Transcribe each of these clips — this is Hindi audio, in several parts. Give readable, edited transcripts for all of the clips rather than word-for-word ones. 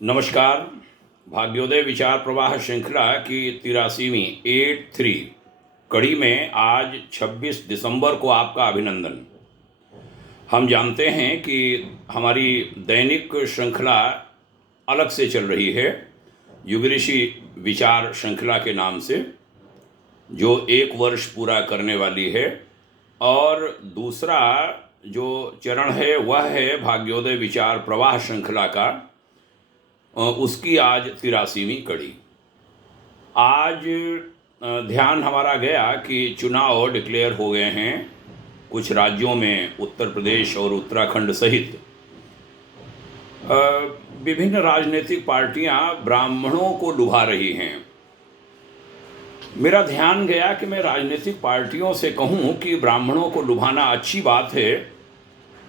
नमस्कार। भाग्योदय विचार प्रवाह श्रृंखला की 83वीं 83 कड़ी में आज 26 दिसंबर को आपका अभिनंदन। हम जानते हैं कि हमारी दैनिक श्रृंखला अलग से चल रही है, युग ऋषि विचार श्रृंखला के नाम से, जो 1 वर्ष पूरा करने वाली है। और दूसरा जो चरण है वह है भाग्योदय विचार प्रवाह श्रृंखला का, उसकी आज 83वीं कड़ी। आज ध्यान हमारा गया कि चुनाव डिक्लेयर हो गए हैं कुछ राज्यों में, उत्तर प्रदेश और उत्तराखंड सहित। विभिन्न राजनीतिक पार्टियां ब्राह्मणों को लुभा रही हैं। मेरा ध्यान गया कि मैं राजनीतिक पार्टियों से कहूं कि ब्राह्मणों को लुभाना अच्छी बात है,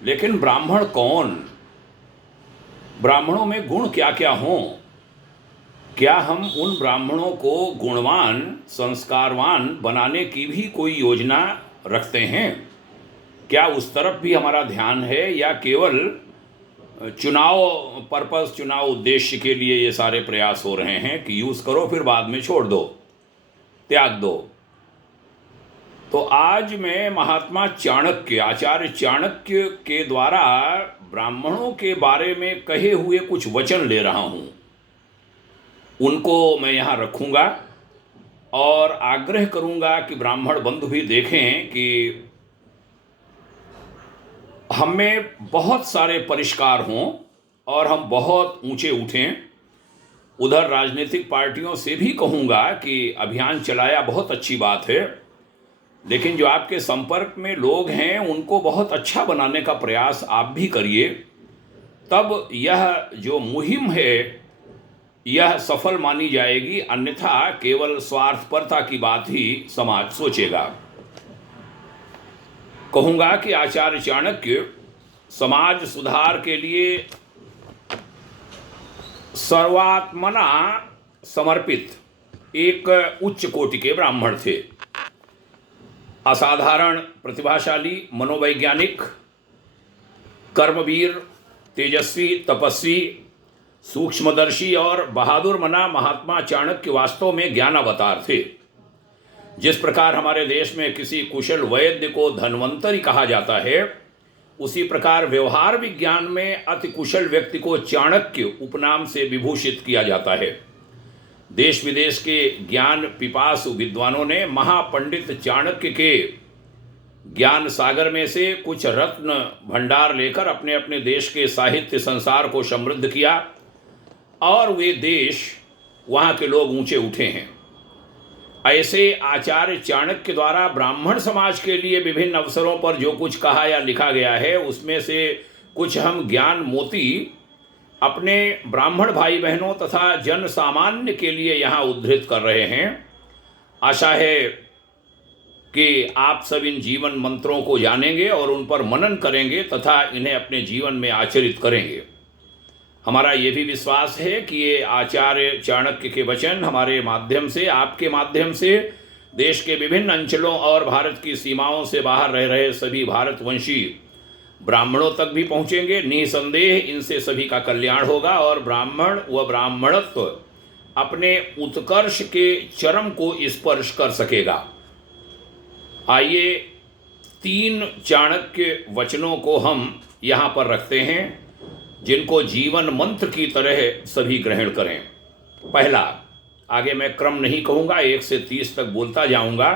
लेकिन ब्राह्मण कौन, ब्राह्मणों में गुण क्या क्या हों? क्या हम उन ब्राह्मणों को गुणवान, संस्कारवान बनाने की भी कोई योजना रखते हैं? क्या उस तरफ भी हमारा ध्यान है, या केवल चुनाव पर्पस, चुनाव उद्देश्य के लिए ये सारे प्रयास हो रहे हैं कि यूज़ करो फिर बाद में छोड़ दो, त्याग दो? तो आज मैं महात्मा चाणक्य, आचार्य चाणक्य के द्वारा ब्राह्मणों के बारे में कहे हुए कुछ वचन ले रहा हूं। उनको मैं यहाँ रखूँगा और आग्रह करूँगा कि ब्राह्मण बंधु भी देखें कि हम में बहुत सारे परिष्कार हों और हम बहुत ऊंचे उठें। उधर राजनीतिक पार्टियों से भी कहूँगा कि अभियान चलाया बहुत अच्छी बात है, लेकिन जो आपके संपर्क में लोग हैं उनको बहुत अच्छा बनाने का प्रयास आप भी करिए। तब यह जो मुहिम है यह सफल मानी जाएगी, अन्यथा केवल स्वार्थपरता की बात ही समाज सोचेगा। कहूँगा कि आचार्य चाणक्य समाज सुधार के लिए सर्वात्मना समर्पित एक उच्च कोटि के ब्राह्मण थे। असाधारण प्रतिभाशाली, मनोवैज्ञानिक, कर्मवीर, तेजस्वी, तपस्वी, सूक्ष्मदर्शी और बहादुर मना महात्मा चाणक्य वास्तव में ज्ञानावतार थे। जिस प्रकार हमारे देश में किसी कुशल वैद्य को धन्वंतरी कहा जाता है, उसी प्रकार व्यवहार विज्ञान में अति कुशल व्यक्ति को चाणक्य उपनाम से विभूषित किया जाता है। देश विदेश के ज्ञान पिपासु विद्वानों ने महापंडित चाणक्य के ज्ञान सागर में से कुछ रत्न भंडार लेकर अपने अपने देश के साहित्य संसार को समृद्ध किया, और वे देश, वहाँ के लोग ऊंचे उठे हैं। ऐसे आचार्य चाणक्य द्वारा ब्राह्मण समाज के लिए विभिन्न अवसरों पर जो कुछ कहा या लिखा गया है, उसमें से कुछ हम ज्ञान मोती अपने ब्राह्मण भाई बहनों तथा जन सामान्य के लिए यहाँ उद्धृत कर रहे हैं। आशा है कि आप सब इन जीवन मंत्रों को जानेंगे और उन पर मनन करेंगे तथा इन्हें अपने जीवन में आचरित करेंगे। हमारा ये भी विश्वास है कि ये आचार्य चाणक्य के वचन हमारे माध्यम से, आपके माध्यम से, देश के विभिन्न अंचलों और भारत की सीमाओं से बाहर रह रहे सभी भारतवंशी ब्राह्मणों तक भी पहुँचेंगे। निसंदेह इनसे सभी का कल्याण होगा और ब्राह्मण व ब्राह्मणत्व अपने उत्कर्ष के चरम को स्पर्श कर सकेगा। आइए 3 चाणक्य वचनों को हम यहाँ पर रखते हैं, जिनको जीवन मंत्र की तरह सभी ग्रहण करें। पहला, आगे मैं क्रम नहीं कहूँगा, 1 से 30 तक बोलता जाऊँगा।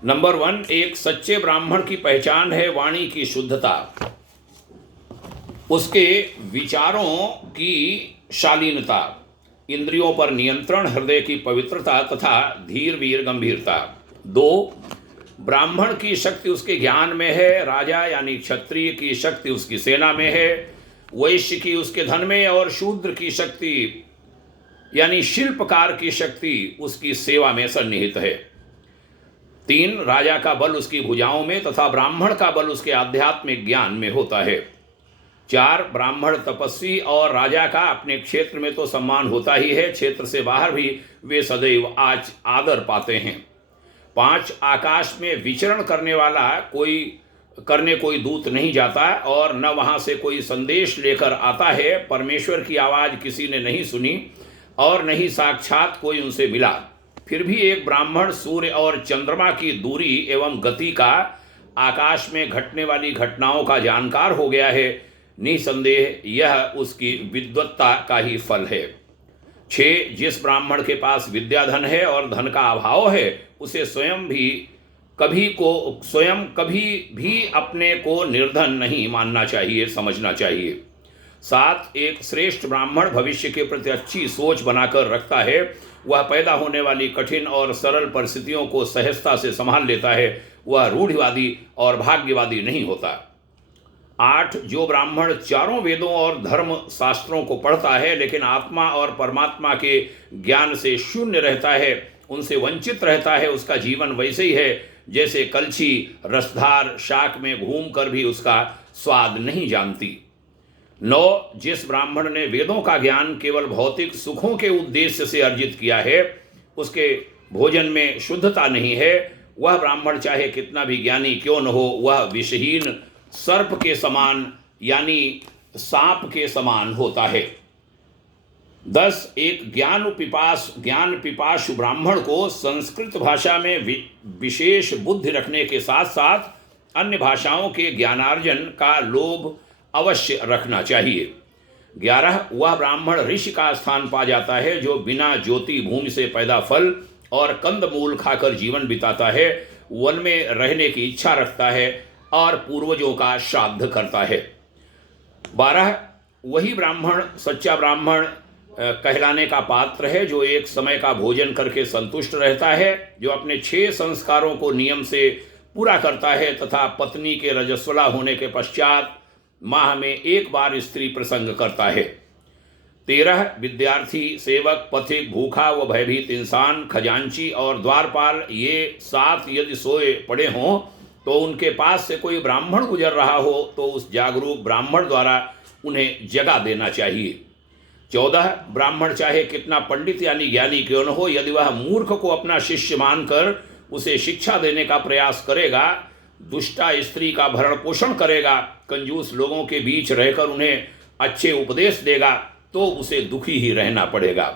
नंबर 1, एक सच्चे ब्राह्मण की पहचान है वाणी की शुद्धता, उसके विचारों की शालीनता, इंद्रियों पर नियंत्रण, हृदय की पवित्रता तथा धीर वीर गंभीरता। 2, ब्राह्मण की शक्ति उसके ज्ञान में है, राजा यानी क्षत्रिय की शक्ति उसकी सेना में है, वैश्य की उसके धन में, और शूद्र की शक्ति यानी शिल्पकार की शक्ति उसकी सेवा में सन्निहित है। 3, राजा का बल उसकी भुजाओं में तथा ब्राह्मण का बल उसके आध्यात्मिक ज्ञान में होता है। 4, ब्राह्मण तपस्वी और राजा का अपने क्षेत्र में तो सम्मान होता ही है, क्षेत्र से बाहर भी वे सदैव आदर पाते हैं। 5, आकाश में विचरण करने वाला कोई करने कोई दूत नहीं जाता और न वहाँ से कोई संदेश लेकर आता है। परमेश्वर की आवाज़ किसी ने नहीं सुनी और न ही साक्षात कोई उनसे मिला। फिर भी एक ब्राह्मण सूर्य और चंद्रमा की दूरी एवं गति का, आकाश में घटने वाली घटनाओं का जानकार हो गया है। निसंदेह यह उसकी विद्वत्ता का ही फल है। 6, जिस ब्राह्मण के पास विद्याधन है और धन का अभाव है, उसे स्वयं कभी भी अपने को निर्धन नहीं मानना चाहिए, समझना चाहिए। 7, एक श्रेष्ठ ब्राह्मण भविष्य के प्रति अच्छी सोच बनाकर रखता है। वह पैदा होने वाली कठिन और सरल परिस्थितियों को सहजता से संभाल लेता है। वह रूढ़िवादी और भाग्यवादी नहीं होता। 8, जो ब्राह्मण चारों वेदों और धर्म शास्त्रों को पढ़ता है लेकिन आत्मा और परमात्मा के ज्ञान से शून्य रहता है, उनसे वंचित रहता है, उसका जीवन वैसे ही है जैसे कलछी रसधार शाक में घूम कर भी उसका स्वाद नहीं जानती। 9, जिस ब्राह्मण ने वेदों का ज्ञान केवल भौतिक सुखों के उद्देश्य से अर्जित किया है, उसके भोजन में शुद्धता नहीं है। वह ब्राह्मण चाहे कितना भी ज्ञानी क्यों न हो, वह विषहीन सर्प के समान यानी सांप के समान होता है। 10, एक ज्ञान पिपासु ब्राह्मण को संस्कृत भाषा में विशेष बुद्धि रखने के साथ साथ अन्य भाषाओं के ज्ञानार्जन का लोभ अवश्य रखना चाहिए। 11, वह ब्राह्मण ऋषि का स्थान पा जाता है जो बिना ज्योति भूमि से पैदा फल और कंदमूल खाकर जीवन बिताता है, वन में रहने की इच्छा रखता है और पूर्वजों का श्राद्ध करता है। 12, वही ब्राह्मण सच्चा ब्राह्मण कहलाने का पात्र है जो एक समय का भोजन करके संतुष्ट रहता है, जो अपने 6 संस्कारों को नियम से पूरा करता है तथा पत्नी के रजस्वला होने के पश्चात माह में एक बार स्त्री प्रसंग करता है। 13, विद्यार्थी, सेवक, पथिक, भूखा व भयभीत इंसान, खजांची और द्वारपाल, ये 7 यदि सोए पड़े हों तो उनके पास से कोई ब्राह्मण गुजर रहा हो तो उस जागरूक ब्राह्मण द्वारा उन्हें जगा देना चाहिए। 14, ब्राह्मण चाहे कितना पंडित यानी ज्ञानी क्यों न हो, यदि वह मूर्ख को अपना शिष्य मानकर उसे शिक्षा देने का प्रयास करेगा, दुष्टा स्त्री का भरण पोषण करेगा, कंजूस लोगों के बीच रहकर उन्हें अच्छे उपदेश देगा, तो उसे दुखी ही रहना पड़ेगा।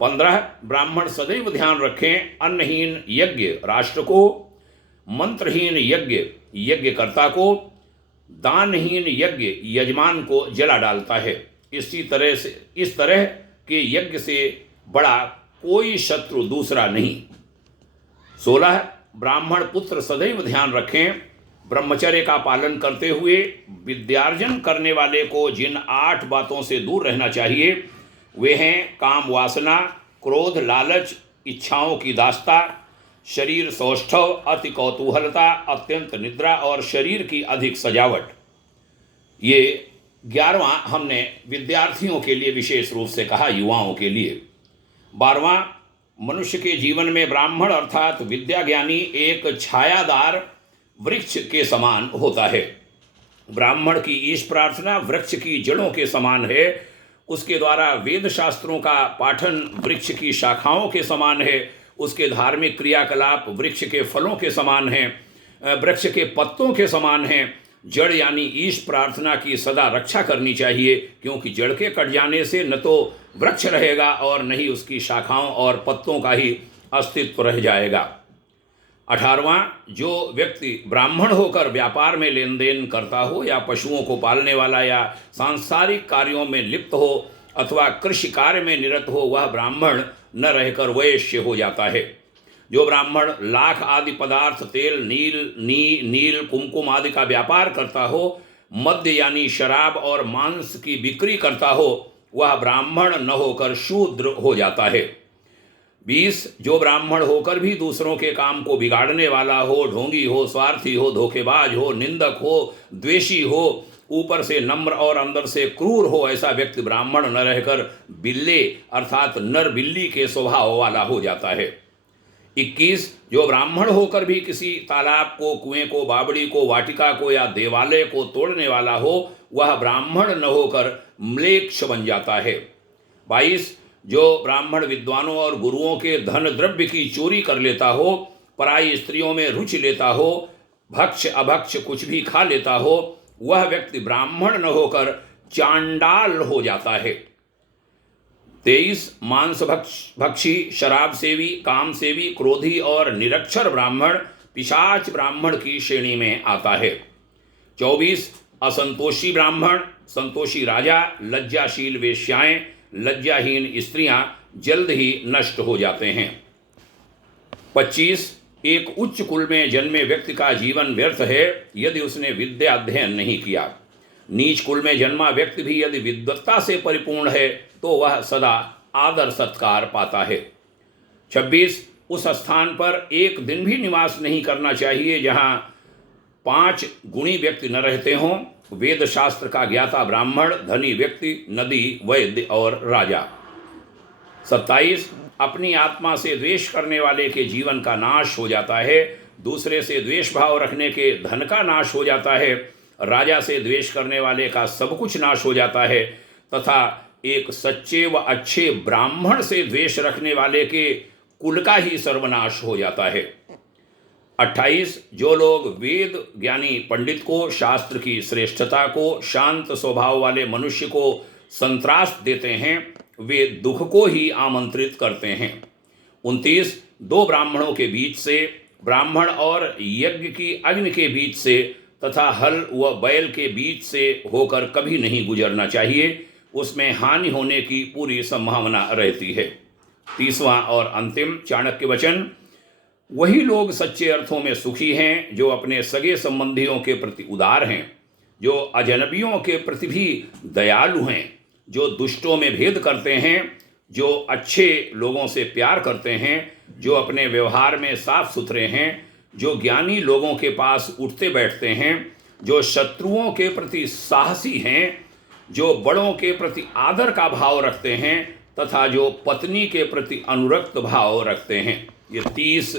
15, ब्राह्मण सदैव ध्यान रखें, अन्नहीन यज्ञ राष्ट्र को, मंत्रहीन यज्ञ यज्ञकर्ता को, दानहीन यज्ञ यजमान को जला डालता है। इस तरह के यज्ञ से बड़ा कोई शत्रु दूसरा नहीं। 16, ब्राह्मण पुत्र सदैव ध्यान रखें, ब्रह्मचर्य का पालन करते हुए विद्यार्जन करने वाले को जिन 8 बातों से दूर रहना चाहिए वे हैं काम वासना, क्रोध, लालच, इच्छाओं की दास्ता, शरीर सौष्ठव, अति कौतूहलता, अत्यंत निद्रा और शरीर की अधिक सजावट। ये 11वां हमने विद्यार्थियों के लिए विशेष रूप से कहा, युवाओं के लिए। 12वां, मनुष्य के जीवन में ब्राह्मण अर्थात विद्या ज्ञानी एक छायादार वृक्ष के समान होता है। ब्राह्मण की ईश प्रार्थना वृक्ष की जड़ों के समान है, उसके द्वारा वेद शास्त्रों का पाठन वृक्ष की शाखाओं के समान है, उसके धार्मिक क्रियाकलाप वृक्ष के फलों के समान हैं, वृक्ष के पत्तों के समान हैं। जड़ यानी ईश प्रार्थना की सदा रक्षा करनी चाहिए, क्योंकि जड़ के कट जाने से न तो वृक्ष रहेगा और न ही उसकी शाखाओं और पत्तों का ही अस्तित्व रह जाएगा। 18वां, जो व्यक्ति ब्राह्मण होकर व्यापार में लेन देन करता हो या पशुओं को पालने वाला या सांसारिक कार्यों में लिप्त हो अथवा कृषि कार्य में निरत हो, वह ब्राह्मण न रहकर वैश्य हो जाता है। जो ब्राह्मण लाख आदि पदार्थ, तेल, नील, कुमकुम आदि का व्यापार करता हो, मद्य यानी शराब और मांस की बिक्री करता हो, वह ब्राह्मण न होकर शूद्र हो जाता है। 20, जो ब्राह्मण होकर भी दूसरों के काम को बिगाड़ने वाला हो, ढोंगी हो, स्वार्थी हो, धोखेबाज हो, निंदक हो, द्वेषी हो, ऊपर से नम्र और अंदर से क्रूर हो, ऐसा व्यक्ति ब्राह्मण न रहकर बिल्ले अर्थात नर बिल्ली के स्वभाव वाला हो जाता है। 21, जो ब्राह्मण होकर भी किसी तालाब को, कुएं को, बावड़ी को, वाटिका को या देवालय को तोड़ने वाला हो, वह ब्राह्मण न होकर म्लेच्छ बन जाता है। 22, जो ब्राह्मण विद्वानों और गुरुओं के धन द्रव्य की चोरी कर लेता हो, पराई स्त्रियों में रुचि लेता हो भक्ष अभक्ष कुछ भी खा लेता हो, वह व्यक्ति ब्राह्मण न होकर चांडाल हो जाता है। 23 मांस भक्षी, शराब सेवी, काम सेवी, क्रोधी और निरक्षर ब्राह्मण पिशाच ब्राह्मण की श्रेणी में आता है। 24 असंतोषी ब्राह्मण, संतोषी राजा, लज्जाशील वेश्याएं, लज्जाहीन स्त्रियां जल्द ही नष्ट हो जाते हैं। 25 एक उच्च कुल में जन्मे व्यक्ति का जीवन व्यर्थ है यदि उसने विद्या अध्ययन नहीं किया। नीच कुल में जन्मा व्यक्ति भी यदि विद्वत्ता से परिपूर्ण है तो वह सदा आदर सत्कार पाता है। 26 उस स्थान पर एक दिन भी निवास नहीं करना चाहिए जहां 5 गुणी व्यक्ति न रहते हों। वेद शास्त्र का ज्ञाता ब्राह्मण, धनी व्यक्ति, नदी, वैद्य और राजा। 27 अपनी आत्मा से द्वेष करने वाले के जीवन का नाश हो जाता है। दूसरे से द्वेष भाव रखने के धन का नाश हो जाता है। राजा से द्वेष करने वाले का सब कुछ नाश हो जाता है तथा एक सच्चे व अच्छे ब्राह्मण से द्वेष रखने वाले के कुल का ही सर्वनाश हो जाता है। 28 जो लोग वेद ज्ञानी पंडित को, शास्त्र की श्रेष्ठता को, शांत स्वभाव वाले मनुष्य को संत्रास देते हैं वे दुख को ही आमंत्रित करते हैं। 29 दो ब्राह्मणों के बीच से, ब्राह्मण और यज्ञ की अग्नि के बीच से तथा हल व बैल के बीच से होकर कभी नहीं गुजरना चाहिए, उसमें हानि होने की पूरी संभावना रहती है। 30वां और अंतिम चाणक्य वचन, वही लोग सच्चे अर्थों में सुखी हैं जो अपने सगे संबंधियों के प्रति उदार हैं, जो अजनबियों के प्रति भी दयालु हैं, जो दुष्टों में भेद करते हैं, जो अच्छे लोगों से प्यार करते हैं, जो अपने व्यवहार में साफ सुथरे हैं, जो ज्ञानी लोगों के पास उठते बैठते हैं, जो शत्रुओं के प्रति साहसी हैं, जो बड़ों के प्रति आदर का भाव रखते हैं तथा जो पत्नी के प्रति अनुरक्त भाव रखते हैं। ये 30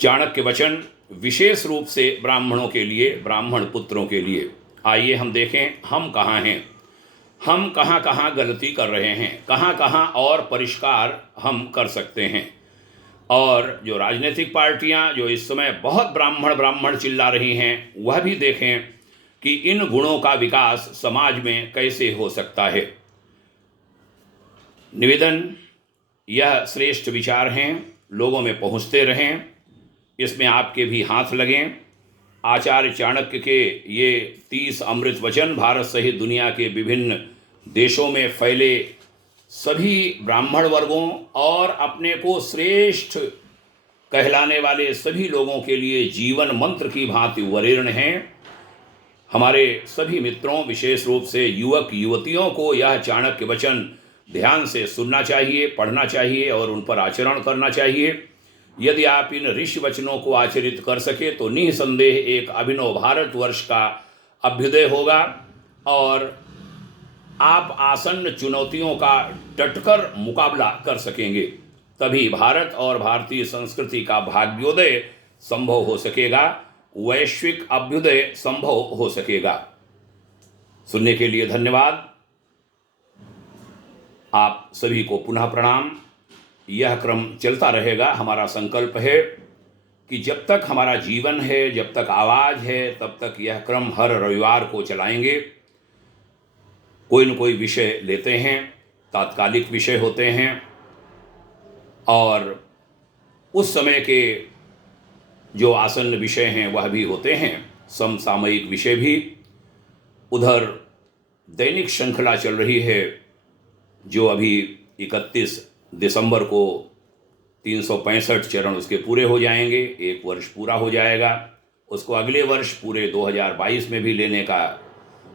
चाणक्य वचन विशेष रूप से ब्राह्मणों के लिए, ब्राह्मण पुत्रों के लिए। आइए हम देखें हम कहाँ हैं, हम कहाँ कहाँ गलती कर रहे हैं, कहाँ कहाँ और परिष्कार हम कर सकते हैं। और जो राजनीतिक पार्टियां जो इस समय बहुत ब्राह्मण ब्राह्मण चिल्ला रही हैं, वह भी देखें कि इन गुणों का विकास समाज में कैसे हो सकता है। निवेदन, यह श्रेष्ठ विचार हैं, लोगों में पहुंचते रहें, इसमें आपके भी हाथ लगें। आचार्य चाणक्य के ये 30 अमृत वचन भारत सहित दुनिया के विभिन्न देशों में फैले सभी ब्राह्मण वर्गों और अपने को श्रेष्ठ कहलाने वाले सभी लोगों के लिए जीवन मंत्र की भांति वरीर्ण हैं। हमारे सभी मित्रों, विशेष रूप से युवक युवतियों को यह चाणक्य वचन ध्यान से सुनना चाहिए, पढ़ना चाहिए और उन पर आचरण करना चाहिए। यदि आप इन ऋषि वचनों को आचरित कर सके तो निसंदेह एक अभिनव भारतवर्ष का अभ्युदय होगा और आप आसन्न चुनौतियों का डटकर मुकाबला कर सकेंगे। तभी भारत और भारतीय संस्कृति का भाग्योदय संभव हो सकेगा, वैश्विक अभ्युदय संभव हो सकेगा। सुनने के लिए धन्यवाद। आप सभी को पुनः प्रणाम। यह क्रम चलता रहेगा। हमारा संकल्प है कि जब तक हमारा जीवन है, जब तक आवाज़ है, तब तक यह क्रम हर रविवार को चलाएंगे। कोई न कोई विषय लेते हैं, तात्कालिक विषय होते हैं और उस समय के जो आसन्न विषय हैं वह भी होते हैं, समसामयिक विषय भी। उधर दैनिक श्रृंखला चल रही है जो अभी 31 दिसंबर को 365 चरण उसके पूरे हो जाएंगे, 1 वर्ष पूरा हो जाएगा। उसको अगले वर्ष पूरे 2022 में भी लेने का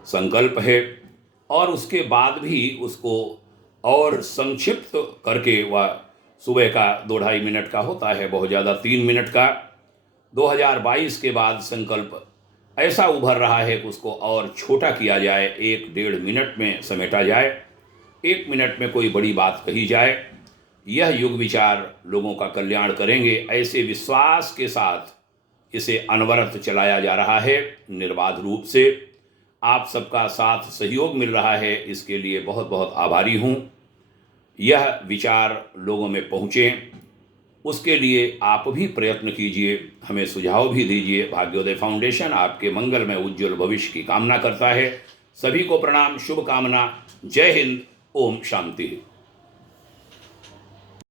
संकल्प है और उसके बाद भी उसको और संक्षिप्त करके वह सुबह का 2-2.5 मिनट का होता है, बहुत ज़्यादा 3 मिनट का। 2022 के बाद संकल्प ऐसा उभर रहा है कि उसको और छोटा किया जाए, 1-1.5 मिनट में समेटा जाए, 1 मिनट में कोई बड़ी बात कही जाए। यह युग विचार लोगों का कल्याण करेंगे, ऐसे विश्वास के साथ इसे अनवरत चलाया जा रहा है निर्बाध रूप से। आप सबका साथ सहयोग मिल रहा है, इसके लिए बहुत बहुत आभारी हूँ। यह विचार लोगों में पहुँचे, उसके लिए आप भी प्रयत्न कीजिए, हमें सुझाव भी दीजिए। भाग्योदय फाउंडेशन आपके मंगल में उज्ज्वल भविष्य की कामना करता है। सभी को प्रणाम, शुभकामना। जय हिंद। ओम शांति।